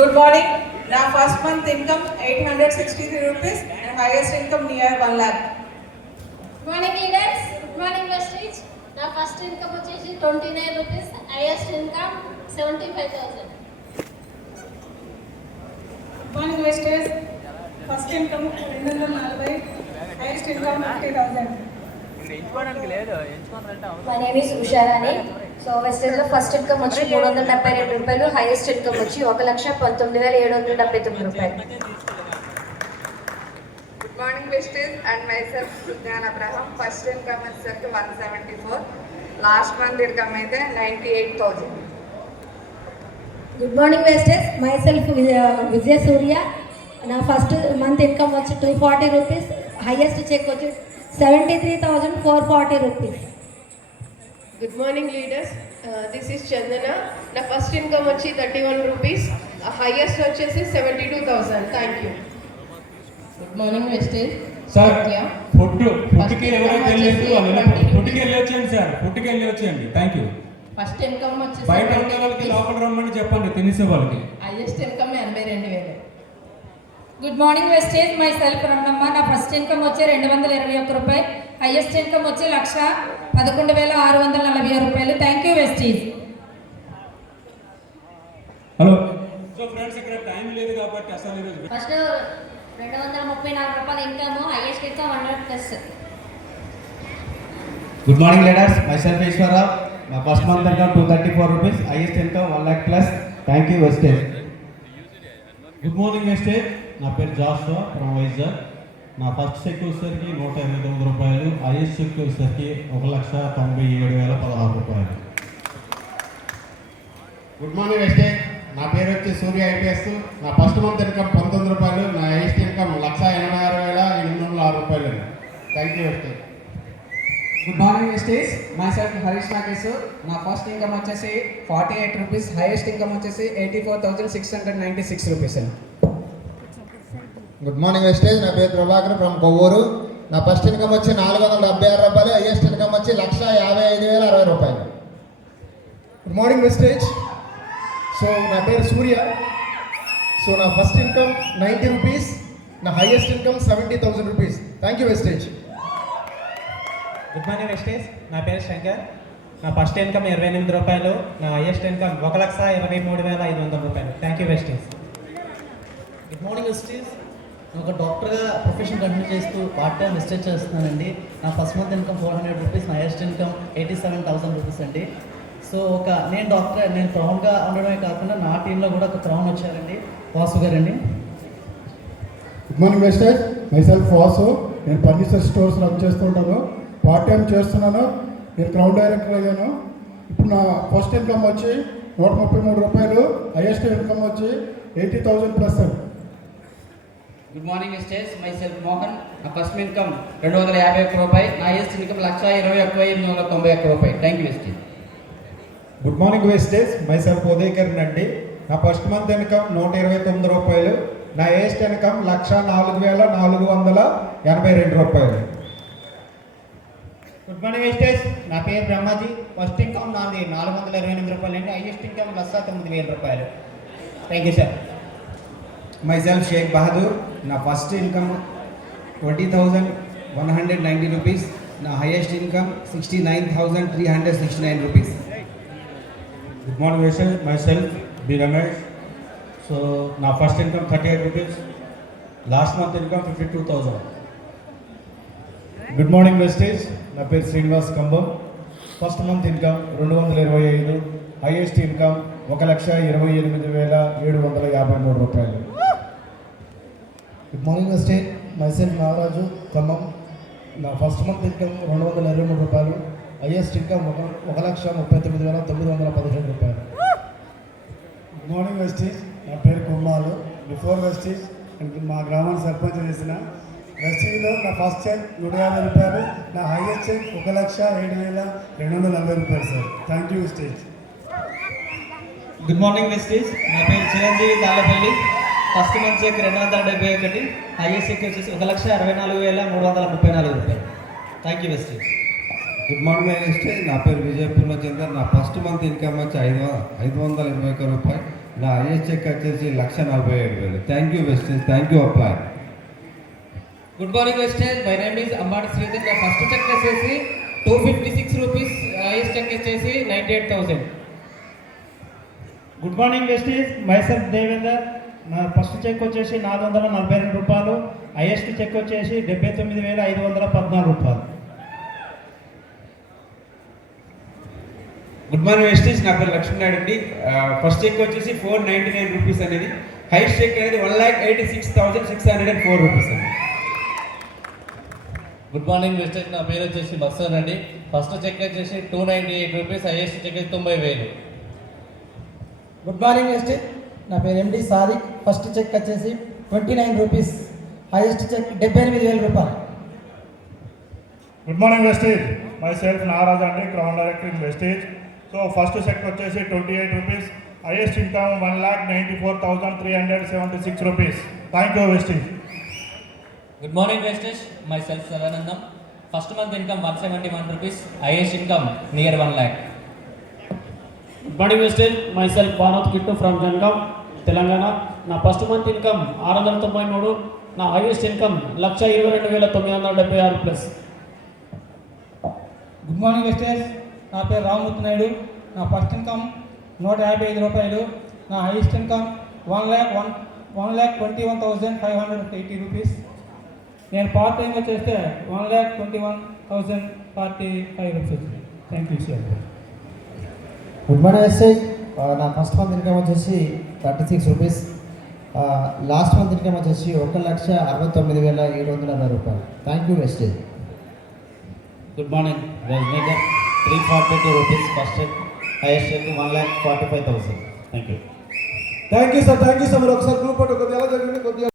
Good morning. Now first month income 863 rupees and highest income near 1 lakh. Good morning leaders. Good morning Vestige. Now first income వచ్చేసి 29 rupees, highest income 75,000. Good morning Vestige. First income 240, highest income 50,000. My name is Usharani. So వెస్టేజ్లో first income వచ్చి 372 రూపాయలు, highest income వచ్చి 1,19,779 రూపాయలు. Good morning Vestige and myself Sujnana Abraham. First income is 174. Last month income అయితే 98,000. Good morning Vestige. Myself Vijaya Surya. నా first month income వచ్చి 240 rupees, highest check వచ్చి 73,440 rupees. Good morning leaders. This is Chandana. నా first income వచ్చి 31 rupees, highest వచ్చేసి 72,000. Thank you. Good morning Vestige. Sir ఫుడ్కి ఎవరైతే వెళ్ళలేదు ఫుడ్కి వెళ్ళి వచ్చేయండి సార్, ఫుడ్కి వెళ్ళి వచ్చేయండి. Thank you. ఫస్ట్ ఇన్కమ్ వచ్చేసి బయట ఉండే వాళ్ళకి లోపల రమ్మని చెప్పండి, తినేసే వాళ్ళకి. Highest income 82,000. Good morning Vestige. Myself Ramanamma. నా ఫస్ట్ ఇన్కమ్ వచ్చి 221 రూపాయలు, హైయెస్ట్ ఇన్కమ్ వచ్చి 1,11,640 రూపాయలు. Thank you Vestige. Hello. So friends ఇక్కడ టైం లేదు కాబట్టి అసలు ఈరోజు ఫస్ట్ 234 రూపాయలు income, highest income 100+. Good morning leaders. Myself Eswararao. నా first month income 234 rupees, highest income 1,00,000+. Thank you Vestige. Good morning Vestige. నా పేరు జాషువా ఫ్రమ్ వైజాగ్. నా ఫస్ట్ చెక్ వచ్చేసరికి 129 రూపాయలు, హైయెస్ట్ చెక్ వచ్చేసరికి 1,97,016 రూపాయలు. Good morning Vestige. నా పేరు వచ్చి సూర్య ఐపీఎస్. నా ఫస్ట్ మంత్ ఇన్కమ్ 19 రూపాయలు, నా హైయెస్ట్ ఇన్కమ్ 1,86,806 రూపాయలు. Thank you Vestige. Good morning Vestige. Myself Harish Nagesh. నా ఫస్ట్ ఇన్కమ్ వచ్చేసి 48 రూపీస్, హైయెస్ట్ ఇన్కమ్ వచ్చేసి 84,696 రూపీస్ అండి. Good morning Vestige. నా పేరు ప్రభాకర్ ఫ్రమ్ కొవ్వూరు. నా ఫస్ట్ ఇన్కమ్ వచ్చి 476 రూపాయలు, హైయెస్ట్ ఇన్కమ్ వచ్చి 1,55,060 రూపాయలు. Good morning wastage. సో నా పేరు సూర్య. సో నా ఫస్ట్ ఇన్కమ్ 90 రూపీస్, నా highest income 70,000 rupees. Thank you Vestige. Good morning Vestige. నా పేరు శంకర్. నా ఫస్ట్ ఇన్కమ్ 28 రూపాయలు, నా హైయెస్ట్ ఇన్కమ్ 1,23,500 రూపాయలు. Thank you Vestige. Good morning Vestige. నేను ఒక డాక్టర్గా ప్రొఫెషన్ కంటిన్యూ చేస్తూ పార్ట్ టైం రీసెర్చ్ చేస్తున్నానండి. నా ఫస్ట్ మంత్ ఇన్కమ్ 400 రూపీస్, నా హైయెస్ట్ ఇన్కమ్ 87,000 రూపీస్ అండి. సో నేను డాక్టర్, నేను క్రౌన్గా ఉండడమే కాకుండా నా టీంలో కూడా ఒక క్రౌన్ వచ్చారండి, వాసు గారండి. Good morning Vestige. Myself Vasu. నేను ఫర్నిచర్ స్టోర్స్ రన్ చేస్తుంటాను, పార్ట్ టైం చేస్తున్నాను. నేను క్రౌన్ డైరెక్టర్ అయ్యాను. ఇప్పుడు నా ఫస్ట్ ఇన్కమ్ వచ్చి 133 రూపాయలు, హైయెస్ట్ ఇన్కమ్ వచ్చి 80,000+. Good morning Vestige. Myself Mohan. నా ఫస్ట్ ఇన్కమ్ 251 రూపాయలు, నా హైయెస్ట్ ఇన్కమ్ 1,21,891 రూపాయలు. Thank you Vestige. Good morning Vestige. Myself Udayakaran అండి. నా ఫస్ట్ మంత్ ఇన్కమ్ 129 రూపాయలు, నా హైయెస్ట్ ఇన్కమ్ 1,04,482 రూపాయలు. Good morning Vestige. నా పేరు బ్రహ్మాజీ. ఫస్ట్ ఇన్కమ్ నాది 428 రూపాయలు అండి, హైయెస్ట్ ఇన్కమ్ 1,09,000 రూపాయలు. Thank you sir. Myself Shaik Bahadur. నా ఫస్ట్ ఇన్కమ్ 20,190 రూపీస్, నా highest income 69,369 rupees. Good morning Vestige. Myself B Ramesh. So నా first income 38 rupees, last month income 52,000. Good morning Vestige. నా పేరు Srinivas Kambam. First month income 225, highest income 1,28,753 రూపాయలు. Good morning Vestige. Myself Nagaraju Khammam. నా first month income 223 రూపాయలు, highest income 1,39,915 రూపాయలు. Good morning Vestige. నా పేరు కుమ్మాలు. బిఫోర్ వెస్టేజ్ మా గ్రామాన్ని సర్పంచ్ చేసిన. వెస్టేజ్లో నా ఫస్ట్ చెక్ 150 రూపాయలు, నా హైయెస్ట్ చెక్ 1,07,240 రూపాయలు sir. Thank you Vestige. Good morning Vestige. నా పేరు Chiranjeevi Tallapalli. First month check 271, highest check వచ్చేసి 1,64,334 రూపాయలు. Thank you Vestige. Good morning Vestige. నా పేరు విజయ్ పూర్ణచందర్. నా ఫస్ట్ మంత్ ఇన్కమ్ వచ్చి 521 రూపాయలు, నా హైయెస్ట్ చెక్ వచ్చేసి 1,47,000. Thank you Vestige, thank you apply. Good morning Vestige, my name is Ambati Sridhar. నా ఫస్ట్ చెక్ వచ్చేసి 256 రూపీస్, హైయెస్ట్ చెక్ వచ్చేసి 98,000. Good morning Vestige, myself Devender. నా ఫస్ట్ చెక్ వచ్చేసి 442 రూపాయలు, హైయెస్ట్ చెక్ వచ్చేసి 79,514 రూపాయలు. గుడ్ మార్నింగ్ వెస్టీజ్, నా పేరు లక్ష్మీనాయుడు అండి. ఫస్ట్ చెక్ వచ్చేసి 499 రూపీస్ అనేది, హైయెస్ట్ చెక్ అనేది 1,86,604 రూపీస్ అండి. గుడ్ మార్నింగ్ వెస్టేజ్, నా పేరు వచ్చేసి మక్సన్ అండి. ఫస్ట్ చెక్ వచ్చేసి 298 rupees, highest check 90,000. Good morning Vestige, నా పేరు ఎండి సాదిక్. ఫస్ట్ చెక్ వచ్చేసి 29 రూపీస్, హైయెస్ట్ చెక్ 78,000 రూపాయలు. Good morning Vestige, myself Naraj అండి, crown director in Vestige. So first set వచ్చేసి 28 rupees, highest income 1,94,376 rupees. Thank you Vestige. Good morning Vestige, myself Sadanandam. First month income 171 rupees, highest income near 1 lakh. Good morning Vestige, myself Banoth Kittu from Jangaon, Telangana. నా first month income 693, నా highest income 1,22,976 plus. Good morning Vestige, నా పేరు రామ్మూర్తి నాయుడు. నా first income 155 రూపాయలు, నా highest income 1,21,580 rupees. నేను part టైంగా చేస్తే 1,21,045 rupees. Thank you sir. Good morning Vestige, నా ఫస్ట్ మంత్ ఇన్కమ్ వచ్చేసి 36 రూపీస్, లాస్ట్ మంత్ ఇన్కమ్ వచ్చేసి 1,69,760 రూపాయలు. Thank you Vestige. Good morning రాజ్మేకర్, 342 rupees first cheque, highest cheque 1,45,000. Thank you. Thank you sir, thank you sir. మీరు ఒకసారి group photo కొద్దిగా